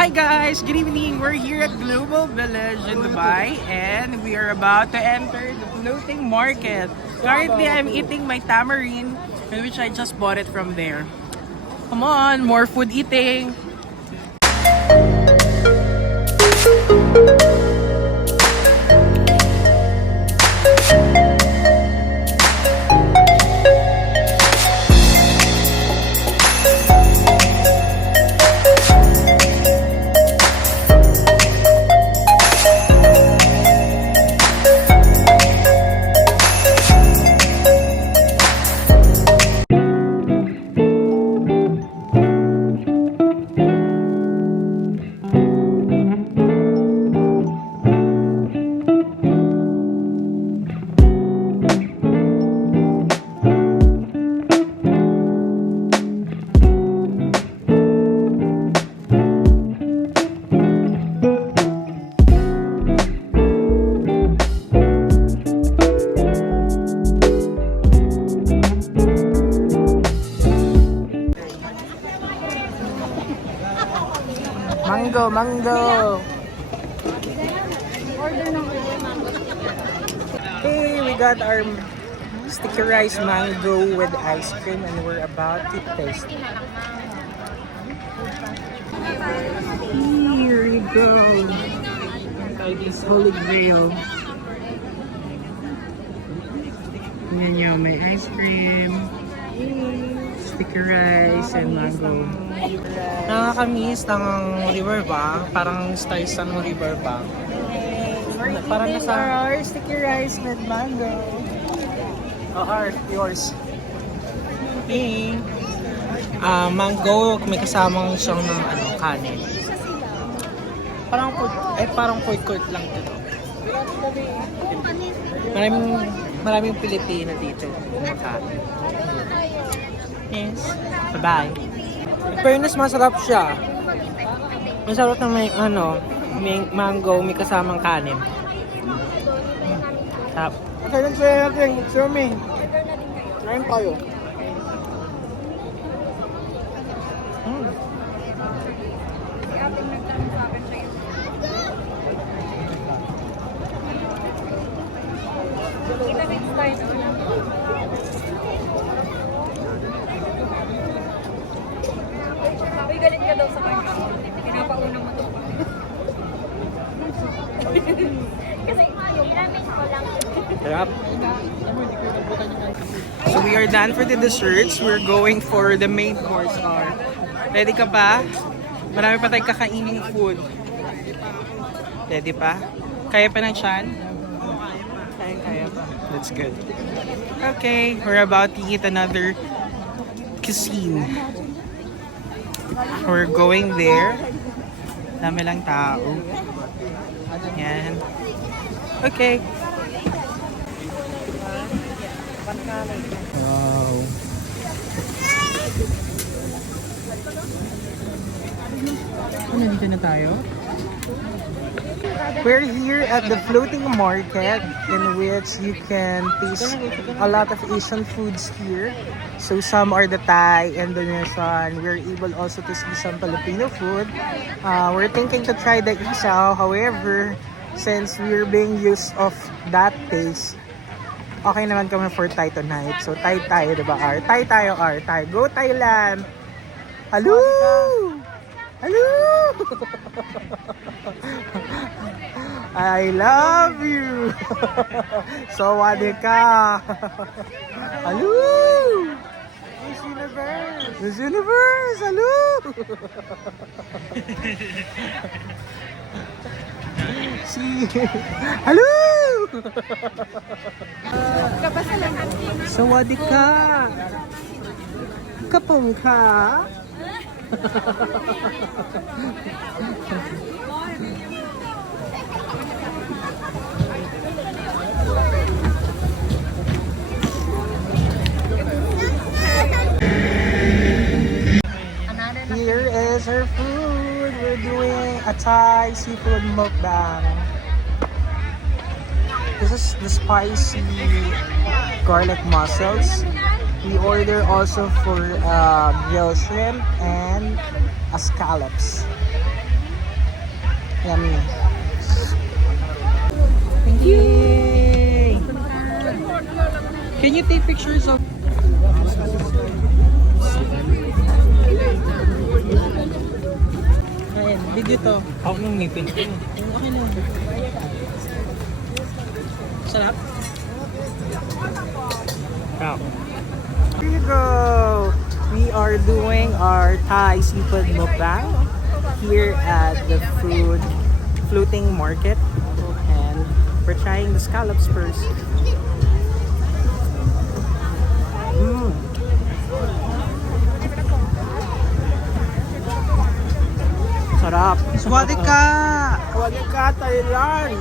Hi guys, good evening. We're here at Global Village in Dubai and we are about to enter the floating market. Currently, I'm eating my tamarind, which I just bought it from there. Come on, more food eating. Mango! Hey, we got our sticky rice mango with ice cream and we're about to taste it. Here we go. Try this holy grail. Yan yun, may ice cream, sticky rice, and mango. Nakakamiss ng riverbank, parang styles ng riverbank. Parang nasa our sticky rice with mango. Oh, yours. Okay. Mango, may kasamang siyang ng kanin. Parang food court lang dito. Maraming Pilipino dito kumakain. Yes. Bye-bye. Fairness, masarap siya. Masarap na may may mango, may kasamang kanin. Tap. Okay, let's say natin. Show me. Kain tayo. Galit ka daw sa kanya. Pinapauna mo to. Kasi yung ramen ko lang. Sarap. So we are done for the desserts. We're going for the main course. Ready ka pa? Marami pa tayong kakainin food. Ready pa? Kaya pa ng tiyan? Kaya pa. That's good. Okay, we're about to eat another cuisine. We're going there. Dami lang tao. Yan. Okay. Wow. Nandito na tayo. We're here at the floating market in which you can taste a lot of Asian foods here. So some are the Thai, Indonesian. We're able also to see some Filipino food. We're thinking to try the isaw. However, since we're being used of that taste, okay naman kami for Thai tonight. So Thai tayo, diba? Thai tayo, Thai. Go Thailand! Hello! Hello! I love you! Sawadika! Hello! Miss Universe! Miss Universe! Hello! See? Hello! Sawadika! Kapong ka! Here is her food. We're doing a Thai seafood mukbang. This is the spicy garlic mussels. We order also for grilled shrimp and scallops. Yummy. Thank you. Can you take pictures of... Ayan, video to. Ako nung ngipin. Okay na. Sarap. Here you go. We are doing our Thai seafood mukbang here at the floating market, and we're trying the scallops first. Sarap. Swadika! Swadika, Thailand!